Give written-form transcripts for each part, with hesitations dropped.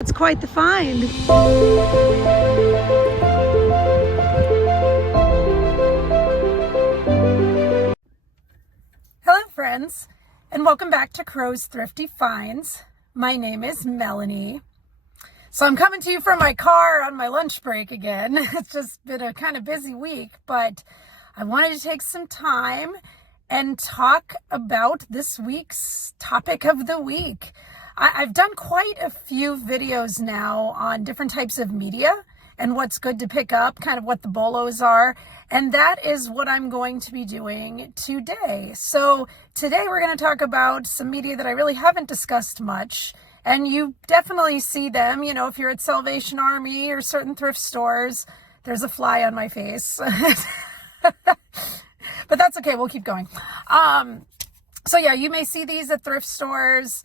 It's quite the find. Hello friends, and welcome back to Crow's Thrifty Finds. My name is Melanie. So I'm coming to you from my car on my lunch break again. It's just been a kind of busy week, but I wanted to take some time and talk about this week's topic of the week. I've done quite a few videos now on different types of media and what's good to pick up, kind of what the bolos are. And that is what I'm going to be doing today. So today we're going to talk about some media that I really haven't discussed much. And you definitely see them, you know, if you're at Salvation Army or certain thrift stores. There's a fly on my face. But that's okay. We'll keep going. So yeah, you may see these at thrift stores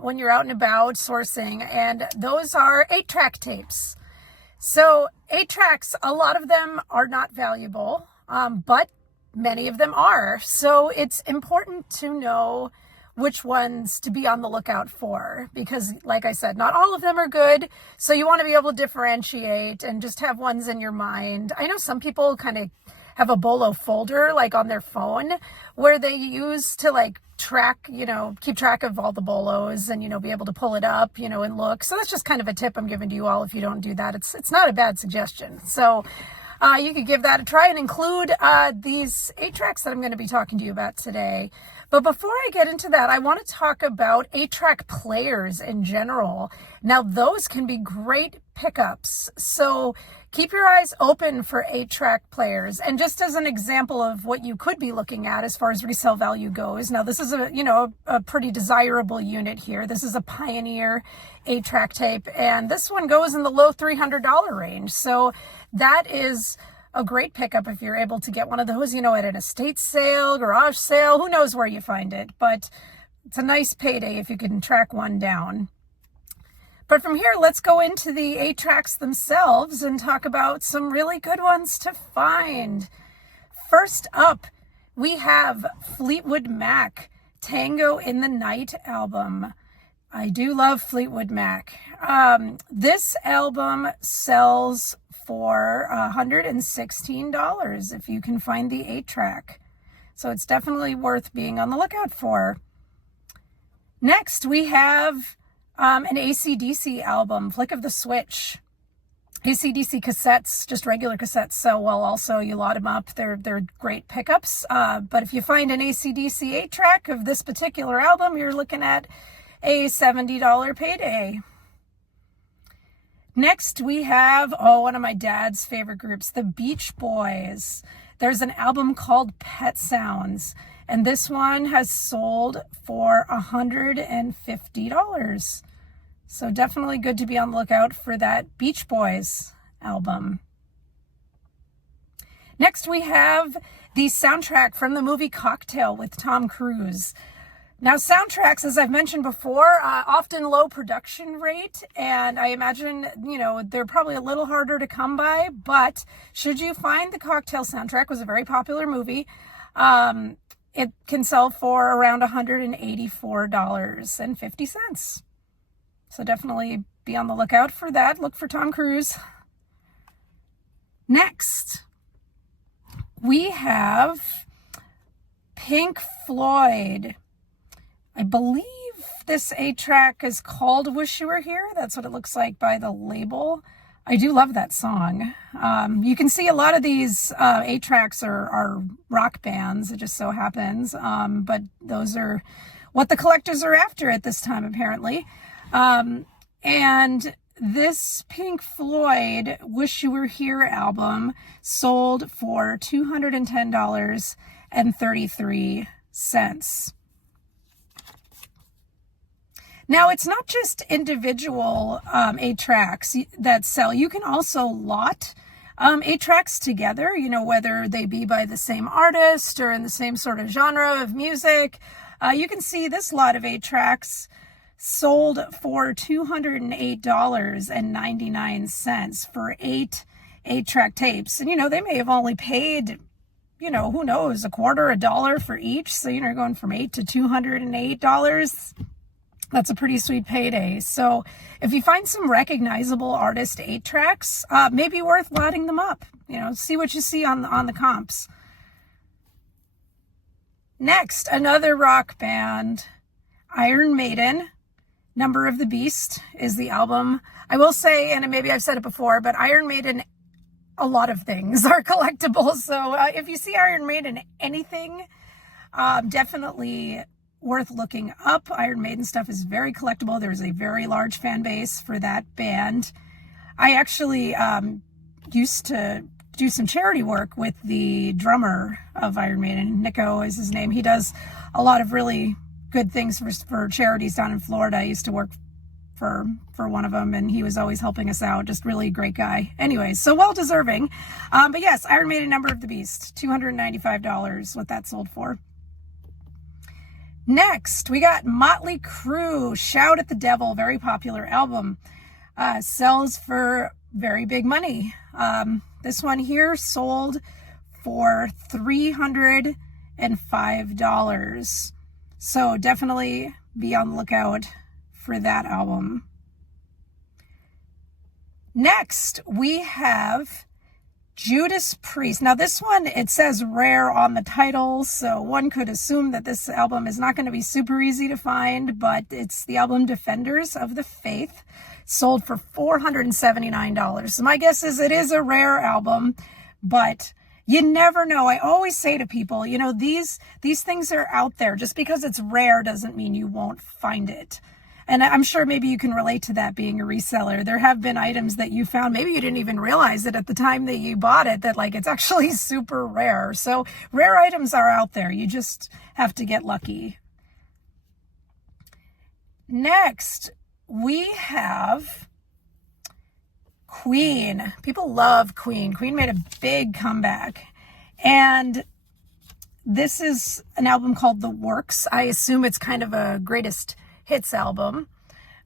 when you're out and about sourcing, and those are 8-track tapes. So 8-tracks, a lot of them are not valuable, but many of them are. So it's important to know which ones to be on the lookout for, because like I said, not all of them are good. So you want to be able to differentiate and just have ones in your mind. I know some people kind of have a bolo folder like on their phone where they use to like track, you know, keep track of all the bolos and, you know, be able to pull it up, you know, and look. So that's just kind of a tip I'm giving to you all. If you don't do that, it's not a bad suggestion. So you could give that a try and include these 8-tracks that I'm going to be talking to you about today. But before I get into that, I want to talk about 8-track players in general. Now, those can be great pickups. So keep your eyes open for 8-track players. And just as an example of what you could be looking at as far as resale value goes. Now, this is a pretty desirable unit here. This is a Pioneer 8-track tape, and this one goes in the low $300 range. So that is a great pickup if you're able to get one of those, you know, at an estate sale, garage sale, who knows where you find it. But it's a nice payday if you can track one down. But from here, let's go into the 8-tracks themselves and talk about some really good ones to find. First up, we have Fleetwood Mac, Tango in the Night album. I do love Fleetwood Mac. This album sells for $116 if you can find the 8-track. So it's definitely worth being on the lookout for. Next, we have an AC/DC album, Flick of the Switch. AC/DC cassettes, just regular cassettes, sell well also. You lot them up. They're great pickups. But if you find an AC/DC 8-track of this particular album, you're looking at a $70 payday. Next, we have, one of my dad's favorite groups, the Beach Boys. There's an album called Pet Sounds, and this one has sold for $150. So definitely good to be on the lookout for that Beach Boys album. Next, we have the soundtrack from the movie Cocktail with Tom Cruise. Now, soundtracks, as I've mentioned before, often low production rate, and I imagine, you know, they're probably a little harder to come by, but should you find the Cocktail soundtrack, was a very popular movie, it can sell for around $184.50. So definitely be on the lookout for that. Look for Tom Cruise. Next, we have Pink Floyd. I believe this 8-track is called Wish You Were Here. That's what it looks like by the label. I do love that song. You can see a lot of these 8-tracks are rock bands, it just so happens. But those are what the collectors are after at this time, apparently. And this Pink Floyd Wish You Were Here album sold for $210.33. Now, it's not just individual 8-tracks that sell. You can also lot 8-tracks together, you know, whether they be by the same artist or in the same sort of genre of music. You can see this lot of 8-tracks sold for $208.99 for 8-track tapes. And, you know, they may have only paid, you know, who knows, a quarter, $1 for each. So, you know, going from $8 to $208. That's a pretty sweet payday. So if you find some recognizable artist 8-tracks, maybe worth lotting them up. See what you see on the comps. Next, another rock band, Iron Maiden. Number of the Beast is the album. I will say, and maybe I've said it before, but Iron Maiden, a lot of things are collectible. So if you see Iron Maiden anything, definitely worth looking up. Iron Maiden stuff is very collectible. There's a very large fan base for that band. I actually used to do some charity work with the drummer of Iron Maiden. Nico is his name. He does a lot of really good things for charities down in Florida. I used to work for one of them, and he was always helping us out. Just really a great guy. Anyways, so well deserving. But yes, Iron Maiden, Number of the Beast, $295, what that sold for. Next, we got Motley Crue, Shout at the Devil, very popular album. Sells for very big money. This one here sold for $305. So definitely be on the lookout for that album. Next, we have Judas Priest. Now this one, it says rare on the title, so one could assume that this album is not going to be super easy to find, but it's the album Defenders of the Faith, sold for $479. So my guess is it is a rare album, but you never know. I always say to people, these things are out there. Just because it's rare doesn't mean you won't find it. And I'm sure maybe you can relate to that being a reseller. There have been items that you found, maybe you didn't even realize it at the time that you bought it, that it's actually super rare. So rare items are out there. You just have to get lucky. Next, we have Queen. People love Queen. Queen made a big comeback. And this is an album called The Works. I assume it's kind of a greatest hits album,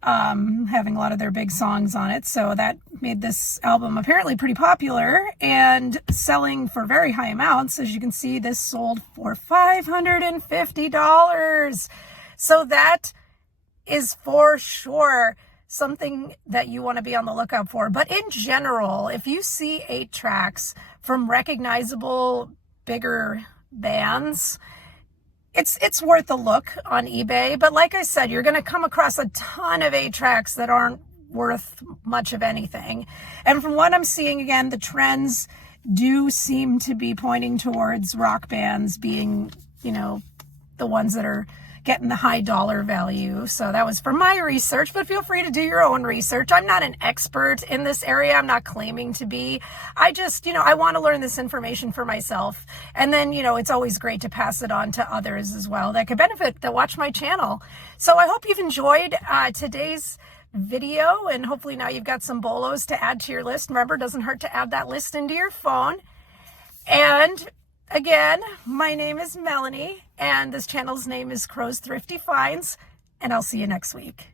having a lot of their big songs on it. So that made this album apparently pretty popular and selling for very high amounts. As you can see, this sold for $550. So that is for sure something that you want to be on the lookout for. But in general, if you see 8-tracks from recognizable bigger bands, it's worth a look on eBay. But like I said, you're going to come across a ton of 8-tracks that aren't worth much of anything. And from what I'm seeing, again, the trends do seem to be pointing towards rock bands being, the ones that are getting the high dollar value. So that was for my research, but feel free to do your own research. I'm not an expert in this area. I'm not claiming to be. I just, I want to learn this information for myself. And then, it's always great to pass it on to others as well that could benefit, that watch my channel. So I hope you've enjoyed today's video, and hopefully now you've got some bolos to add to your list. Remember, it doesn't hurt to add that list into your phone. And again, my name is Melanie, and this channel's name is Crow's Thrifty Finds, and I'll see you next week.